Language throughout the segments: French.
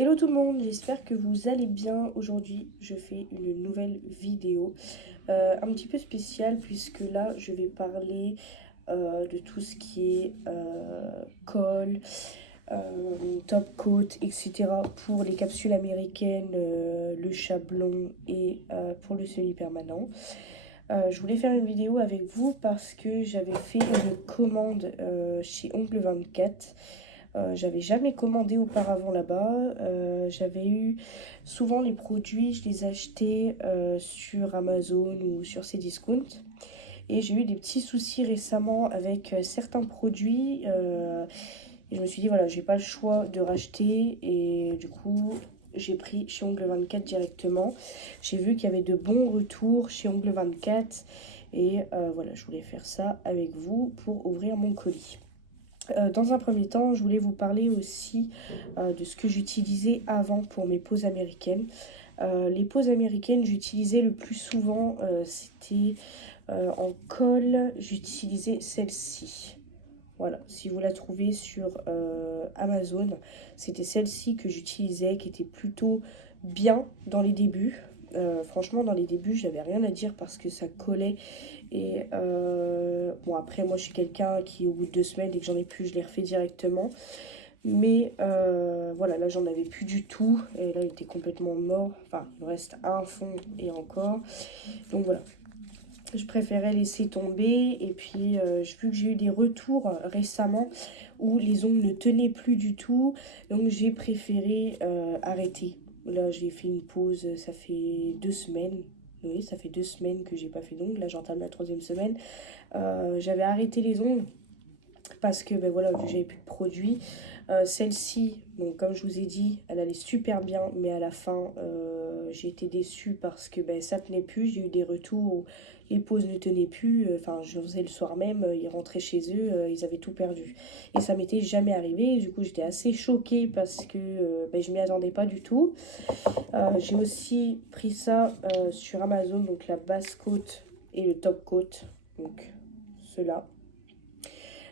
Hello tout le monde, j'espère que vous allez bien. Aujourd'hui, je fais une nouvelle vidéo un petit peu spéciale puisque là, je vais parler de tout ce qui est col, top coat, etc. pour les capsules américaines, le chablon et pour le semi-permanent. Je voulais faire une vidéo avec vous parce que j'avais fait une commande chez Ongle 24. J'avais jamais commandé auparavant là-bas. J'avais eu souvent les produits, je les achetais sur Amazon ou sur Cdiscount. Et j'ai eu des petits soucis récemment avec certains produits. Et je me suis dit, voilà, j'ai pas le choix de racheter. Et du coup, j'ai pris chez Ongle 24 directement. J'ai vu qu'il y avait de bons retours chez Ongle 24. Et voilà, je voulais faire ça avec vous pour ouvrir mon colis. Dans un premier temps, je voulais vous parler aussi de ce que j'utilisais avant pour mes poses américaines. Les poses américaines, j'utilisais le plus souvent, c'était en colle, j'utilisais celle-ci. Voilà, si vous la trouvez sur Amazon, c'était celle-ci que j'utilisais, qui était plutôt bien dans les débuts. Franchement, dans les débuts, j'avais rien à dire parce que ça collait. Et bon, après, moi, je suis quelqu'un qui, au bout de 2 semaines, dès que j'en ai plus, je les refais directement. Mais voilà, là, j'en avais plus du tout. Et là, il était complètement mort. Enfin, il me reste un fond et encore. Donc voilà, je préférais laisser tomber. Et puis, vu que j'ai eu des retours récemment où les ongles ne tenaient plus du tout, donc j'ai préféré arrêter. Là, j'ai fait une pause, ça fait 2 semaines. Oui, ça fait 2 semaines que j'ai pas fait d'ongles. Là, j'entame la troisième semaine. J'avais arrêté les ongles parce que ben voilà, vu que j'avais plus de produits. Celle-ci, donc comme je vous ai dit, elle allait super bien, mais à la fin, j'ai été déçue parce que ben, ça tenait plus. J'ai eu des retours où les pauses ne tenaient plus. Enfin, je faisais le soir même, ils rentraient chez eux, ils avaient tout perdu. Et ça m'était jamais arrivé. Du coup, j'étais assez choquée parce que ben, je m'y attendais pas du tout. J'ai aussi pris ça sur Amazon, donc la basse côte et le top côte. Donc, ceux-là.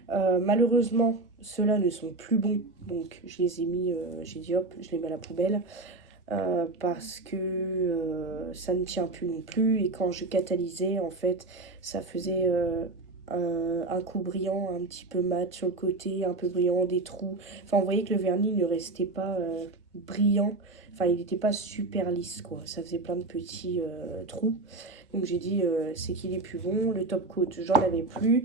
Malheureusement, ceux-là ne sont plus bons, donc je les ai mis, j'ai dit hop, je les mets à la poubelle, parce que ça ne tient plus non plus, et quand je catalysais, en fait, ça faisait un coup brillant, un petit peu mat sur le côté, un peu brillant, des trous. Enfin, on voyait que le vernis ne restait pas brillant, enfin, il n'était pas super lisse, quoi, ça faisait plein de petits trous. Donc j'ai dit, c'est qu'il est plus bon. Le top coat, j'en avais plus.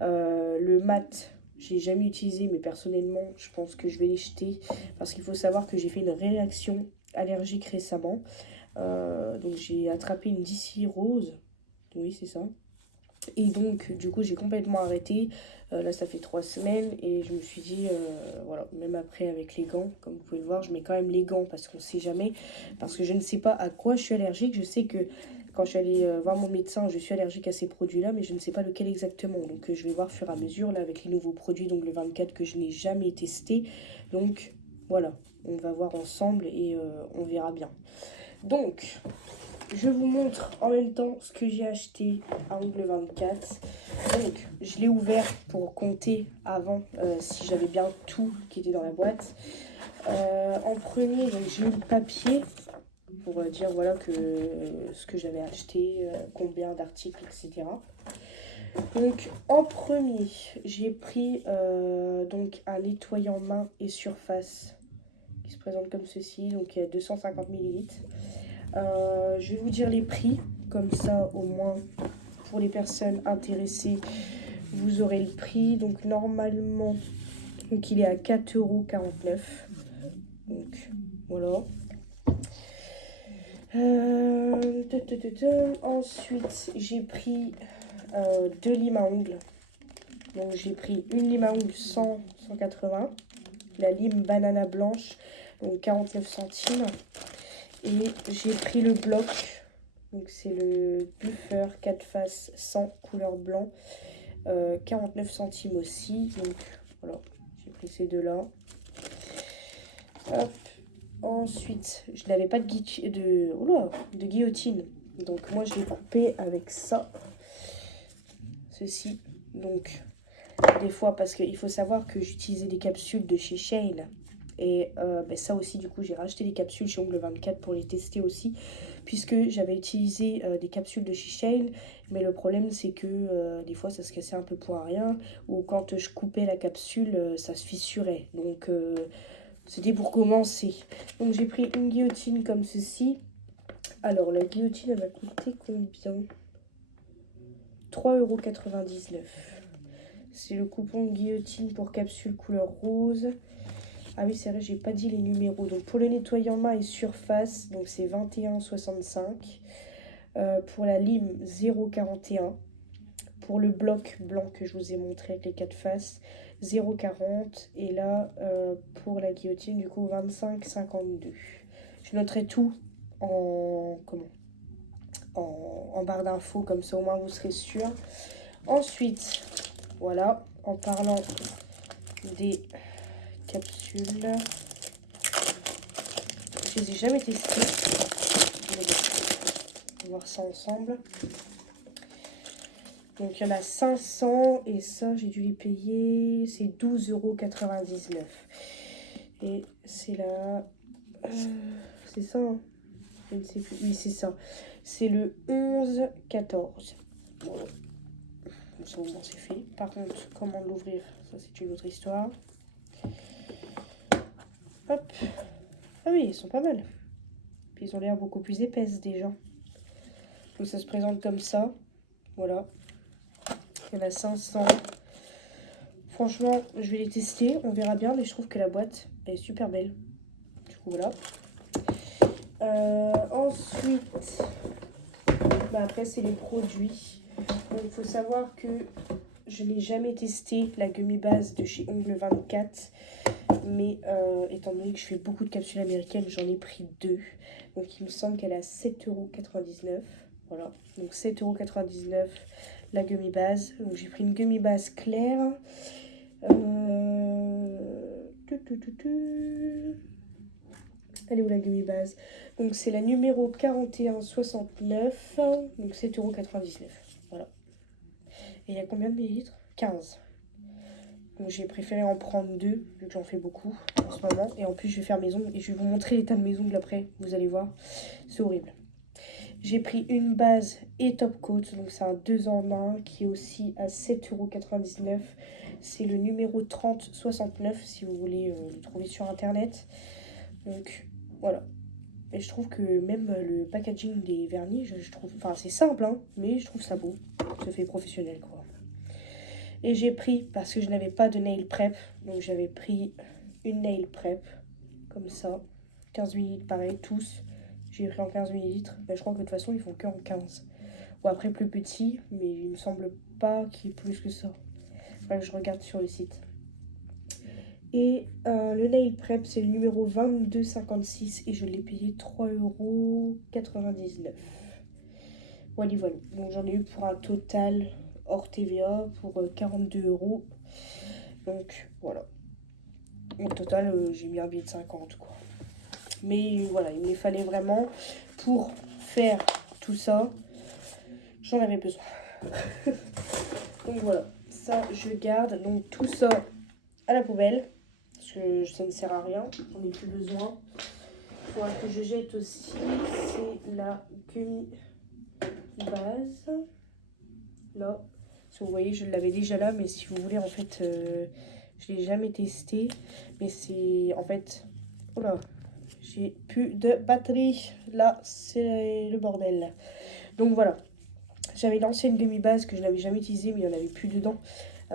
Le mat, j'ai jamais utilisé, mais personnellement, je pense que je vais les jeter. Parce qu'il faut savoir que j'ai fait une réaction allergique récemment. Donc j'ai attrapé une DC rose. Oui, c'est ça. Et donc, du coup, j'ai complètement arrêté. Là, ça fait 3 semaines et je me suis dit, voilà, même après avec les gants, comme vous pouvez le voir, je mets quand même les gants parce qu'on ne sait jamais. Parce que je ne sais pas à quoi je suis allergique. Je sais que quand je suis allée voir mon médecin, je suis allergique à ces produits-là, mais je ne sais pas lequel exactement. Donc, je vais voir au fur et à mesure, là, avec les nouveaux produits, donc le 24 que je n'ai jamais testé. Donc, voilà, on va voir ensemble et on verra bien. Donc, je vous montre en même temps ce que j'ai acheté à Ongle 24. Donc, je l'ai ouvert pour compter avant si j'avais bien tout qui était dans la boîte. En premier, j'ai eu le papier pour dire voilà que ce que j'avais acheté, combien d'articles, etc. Donc, en premier, j'ai pris donc un nettoyant main et surface qui se présente comme ceci. Donc, il y a 250 ml. Je vais vous dire les prix, comme ça au moins pour les personnes intéressées, vous aurez le prix. Donc normalement, donc, il est à 4,49 €. Donc voilà. Ensuite, j'ai pris 2 limes à ongles. Donc j'ai pris une lime à ongles 180, la lime banana blanche, donc 49 centimes. Et j'ai pris le bloc, donc c'est le buffer 4 faces 100 couleur blanc, 49 centimes aussi. Donc voilà, j'ai pris ces deux-là. Hop. Ensuite, je n'avais pas de guillotine. Donc moi je l'ai coupé avec ça. Ceci. Donc des fois, parce qu'il faut savoir que j'utilisais des capsules de chez Shane. Et ben ça aussi, du coup, j'ai racheté des capsules chez Ongle 24 pour les tester aussi, puisque j'avais utilisé des capsules de chez Shane, mais le problème c'est que des fois ça se cassait un peu pour rien, ou quand je coupais la capsule, ça se fissurait. Donc c'était pour commencer. Donc j'ai pris une guillotine comme ceci. Alors la guillotine, elle m'a coûté combien? 3,99 €. C'est le coupon guillotine pour capsule couleur rose. Ah oui, c'est vrai, j'ai pas dit les numéros. Donc pour le nettoyant main et surface, donc c'est 21,65. Pour la lime, 0,41. Pour le bloc blanc que je vous ai montré avec les 4 faces, 0,40. Et là, pour la guillotine, du coup, 25,52. Je noterai tout en, comment, en barre d'infos, comme ça au moins vous serez sûr. Ensuite, voilà, en parlant des capsules, je les ai jamais testées. On va voir ça ensemble. Donc il y en a 500 et ça j'ai dû les payer, c'est 12,99 €. Et c'est là, c'est ça, hein, je ne sais plus, oui c'est ça, c'est le 11-14. Voilà. Comme ça au moins c'est fait. Par contre, comment l'ouvrir, ça c'est une autre histoire. Hop. Ah oui, ils sont pas mal. Puis ils ont l'air beaucoup plus épaisses déjà. Donc ça se présente comme ça. Voilà. Il y en a 500. Franchement, je vais les tester, on verra bien. Mais je trouve que la boîte est super belle. Du coup, voilà. Ensuite, bah après c'est les produits. Donc il faut savoir que je n'ai jamais testé la gummy base de chez Ongle 24. Mais étant donné que je fais beaucoup de capsules américaines, j'en ai pris 2. Donc il me semble qu'elle est à 7,99 €. Voilà, donc 7,99 € la gummy base. Donc j'ai pris une gummy base claire. Elle est où la gummy base? Donc c'est la numéro 4169. Donc 7,99 €. Voilà. Et il y a combien de millilitres? 15. Donc j'ai préféré en prendre 2, vu que j'en fais beaucoup en ce moment. Et en plus, je vais faire mes ongles et je vais vous montrer l'état de mes ongles après. Vous allez voir, c'est horrible. J'ai pris une base et top coat, donc c'est un 2 en 1 qui est aussi à 7,99 €. C'est le numéro 3069 si vous voulez le trouver sur internet. Donc voilà. Et je trouve que même le packaging des vernis, je trouve, enfin c'est simple, hein, mais je trouve ça beau. Ça fait professionnel quoi. Et j'ai pris, parce que je n'avais pas de nail prep, donc j'avais pris une nail prep, comme ça, 15 ml pareil, tous. J'ai pris en 15 ml, ben, je crois que de toute façon ils font que en 15. Ou après plus petit, mais il me semble pas qu'il y ait plus que ça. Enfin, je regarde sur le site. Et le nail prep, c'est le numéro 2256 et je l'ai payé 3,99 €. Voilà, voilà. Donc j'en ai eu pour un total hors TVA pour 42 €. Donc voilà. Au total, j'ai mis un billet de 50 quoi. Mais voilà, il me les fallait vraiment pour faire tout ça. J'en avais besoin. Donc voilà, ça je garde. Donc tout ça à la poubelle. Parce que ça ne sert à rien. J'en ai plus besoin. Il faudra que je jette aussi. C'est la gummy base. Là. Si vous voyez, je l'avais déjà là. Mais si vous voulez, en fait, je ne l'ai jamais testé. Mais c'est en fait... Oh là, j'ai plus de batterie. Là, c'est le bordel. Donc voilà. J'avais l'ancienne gummy base que je n'avais jamais utilisée, mais il n'y en avait plus dedans.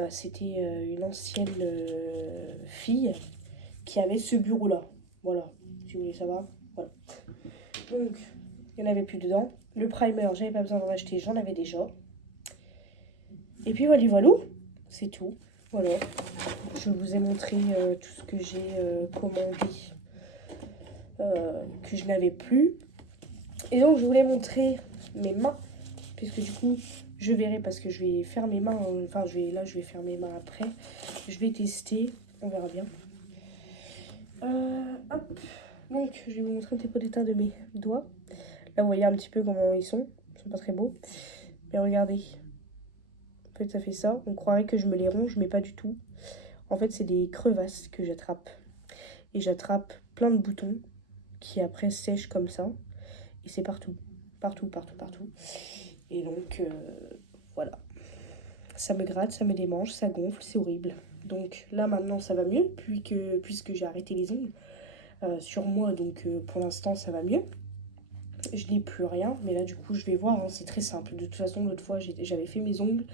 C'était une ancienne fille qui avait ce bureau-là. Voilà, si vous voulez savoir. Voilà. Donc, il n'y en avait plus dedans. Le primer, j'avais pas besoin d'en acheter, j'en avais déjà. Et puis voilà, voilà, c'est tout. Voilà. Je vous ai montré tout ce que j'ai commandé, que je n'avais plus. Et donc, je voulais montrer mes mains, puisque du coup, je verrai parce que je vais faire mes mains. Enfin, je vais faire mes mains après. Je vais tester, on verra bien. Hop. Donc, je vais vous montrer un petit peu l'état de mes doigts. Là, vous voyez un petit peu comment ils sont. Ils sont pas très beaux. Mais regardez. En fait, ça fait ça. On croirait que je me les ronge, mais pas du tout. En fait, c'est des crevasses que j'attrape. et j'attrape plein de boutons qui après sèchent comme ça. Et c'est partout, partout, partout, partout. Et donc, voilà. Ça me gratte, ça me démange, ça gonfle, c'est horrible. Donc là, maintenant, ça va mieux, puisque j'ai arrêté les ongles sur moi. Donc, pour l'instant, ça va mieux. Je n'ai plus rien, mais là, du coup, je vais voir. Hein, c'est très simple. De toute façon, l'autre fois, j'avais fait mes ongles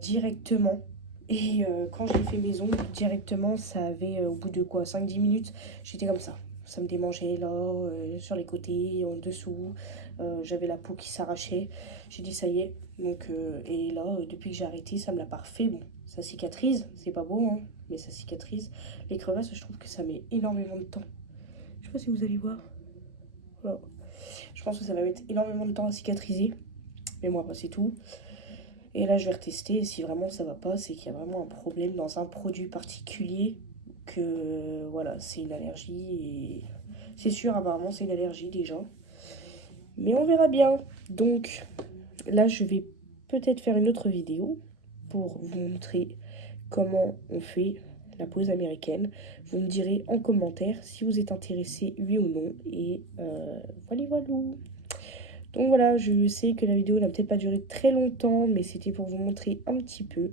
directement. Et quand j'ai fait mes ongles directement, ça avait, au bout de quoi, 5-10 minutes, j'étais comme ça. Ça me démangeait là, sur les côtés, en dessous. J'avais la peau qui s'arrachait. J'ai dit ça y est. Donc, et là, depuis que j'ai arrêté, ça me l'a parfait. Bon, ça cicatrise, c'est pas beau, hein, mais ça cicatrise. Les crevasses, je trouve que ça met énormément de temps. Je sais pas si vous allez voir. Voilà. Je pense que ça va mettre énormément de temps à cicatriser. Mais moi, c'est tout. Et là, je vais retester. Et si vraiment ça va pas, c'est qu'il y a vraiment un problème dans un produit particulier. Que voilà, c'est une allergie. Et c'est sûr, apparemment, c'est une allergie déjà. Mais on verra bien. Donc là, je vais peut-être faire une autre vidéo pour vous montrer comment on fait la pause américaine. Vous me direz en commentaire si vous êtes intéressé, oui ou non. Et voilà, voilà. Donc voilà, je sais que la vidéo n'a peut-être pas duré très longtemps, mais c'était pour vous montrer un petit peu.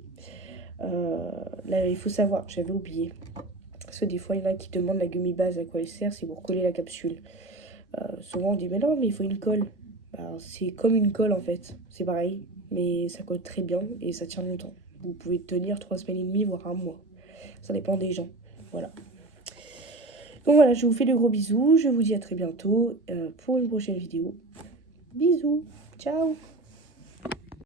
Là, il faut savoir, j'avais oublié. Parce que des fois, il y en a qui demandent la gummy base, à quoi elle sert, c'est pour coller la capsule. Souvent, on dit, mais non, mais il faut une colle. Bah, c'est comme une colle en fait, c'est pareil, mais ça colle très bien et ça tient longtemps. Vous pouvez tenir 3 semaines et demie, voire un mois. Ça dépend des gens. Voilà. Donc voilà, je vous fais de gros bisous. Je vous dis à très bientôt pour une prochaine vidéo. Bisous, ciao!